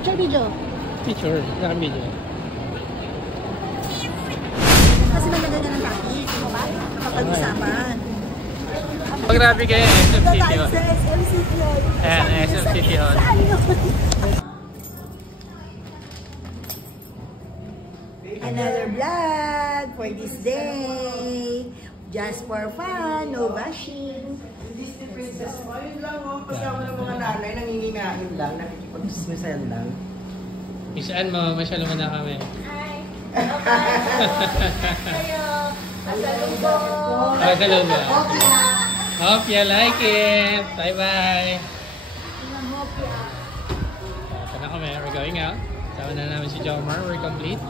Picture video. Picture, video. Kasi nalagay na ng kaki, di ba? Kapag-usapan. Oh, grabe kayo, SM City Hall. SM City Hall. Ayan, SM City Hall. Another vlog for this day. Just for fun, no bashing. Disney Princess mo, yun lang o. Kasama ng mga nanay, nangingingain lang, nakikipag-dismissan lang. Isaan mo, masyalo mo na kami. Hi. Kayo. Pasalubong. Pasalubong. Hopia. Hope you like it. Bye-bye. Ito na kami, we're going out. Sama na namin si Jomar, we're complete.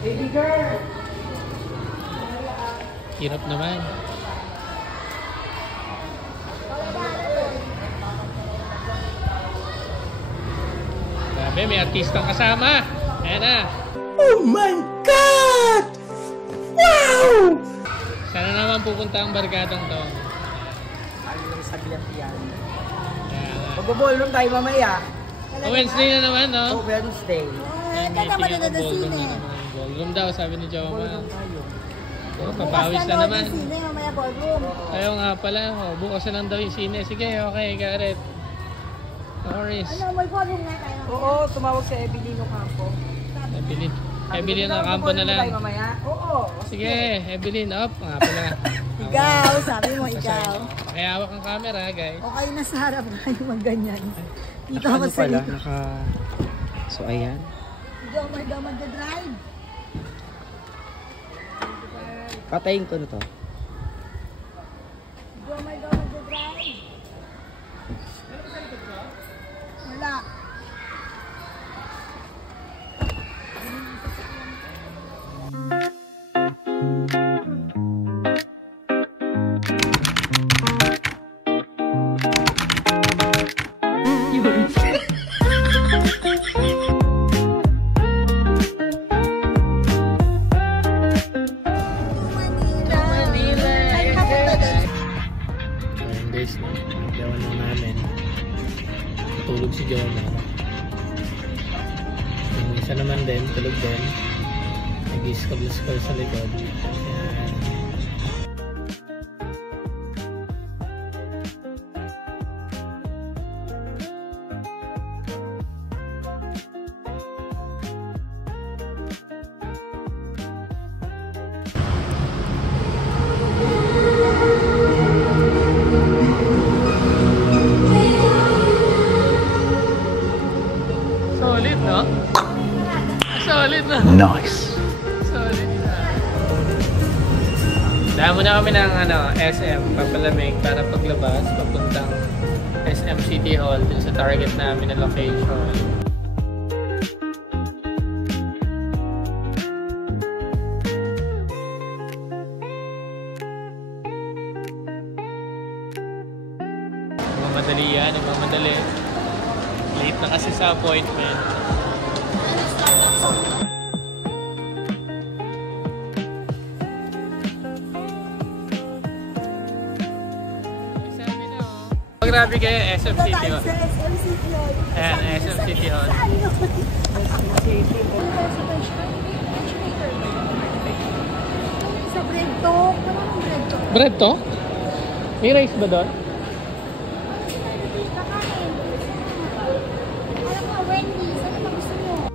Baby girl! Hirap naman. Grabe, may artistang kasama. Ayan na. Oh my God! Wow! Sana naman pupunta ang barkadang to. Ano lang saglit yan? Ayan na. Mag-ballroom tayo mamaya. Oh, Wednesday na naman, no? Oh, Wednesday. Kaya naman na sine. Ballroom daw, sabi ni Jomar. Ballroom tayo. Oh, papawis na naman. Sine, mamaya ballroom. Ayaw nga pala. Oh, bukas na lang daw yung sine. Sige, okay, Gareth. Doris. Ano, may ballroom nga tayo. Oo, tumawag sa Evelino Campo. Evelyn. Evelyn ang kampo na lang. Mamaya? Oo. Sige, Evelyn, up. Nga pala. Ikaw, sabi mo ikaw. Kaya hawak ang camera, guys. O kayo nasa harap kayo mag-ganyan. Dito ako Ano sa pala? likod. So, ayan. Jomar daw mag-drive. Patayin ko na to. Jomar daw mag-drive. Wala. Tulog si Jonah. Yung isa naman din, tulog din. Nag-iskabl-skabl sa likod. Ayan. Solid, no? Solid, no? Nice! Solid na. Damo na kami ng SM, papalamig para paglabas, papuntang SM City Hall dun sa target namin na location. Mamadali yan, mamadali. Late na kasi sa appointment. Oh, grabe kayo, SM City Hall. SM City Hall. Ayan, SM City Hall. Sa bread talk. Maraming bread talk. Bread to? May rice ba doon? Kakain. Alam mo, Wendy's. Ano ba gusto mo?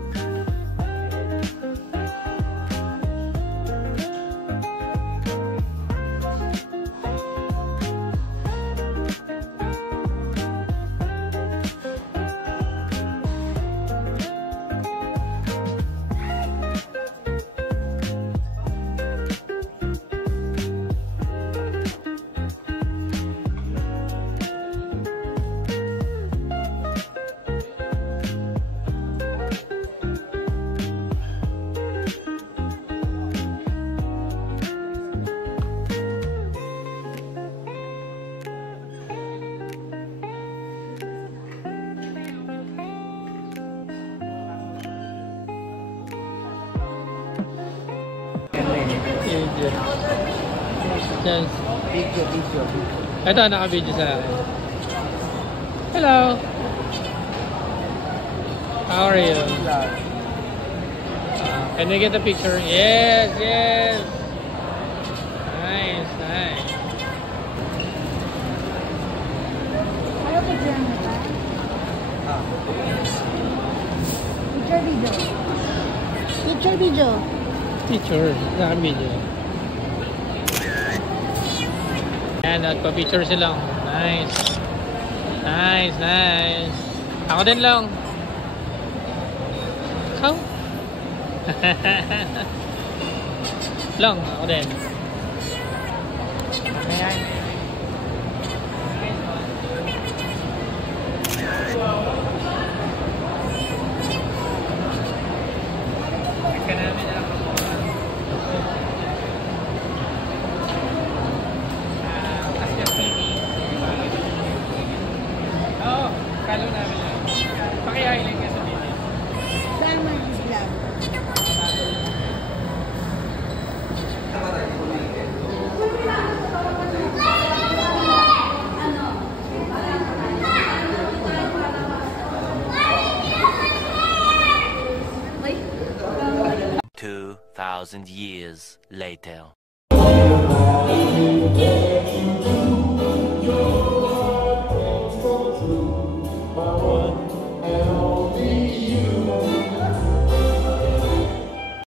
Yes. Video. Ito, naka-video sa akin. Hello! How are you? Can we get a picture? Yes, yes. Nice, nice. Ano picture mo ba? Picture video. Picture video. Picture. Saan video? Ayan, nagpa-picture sila. Nice. Nice, nice. Ako din lang. Ikaw? Lang, ako din. Ayan. Ika namin na lang ako. Kasi TV. Oo, follow namin lang. Pakihiling ka sa video. Summer is vlog. 2,000 years later.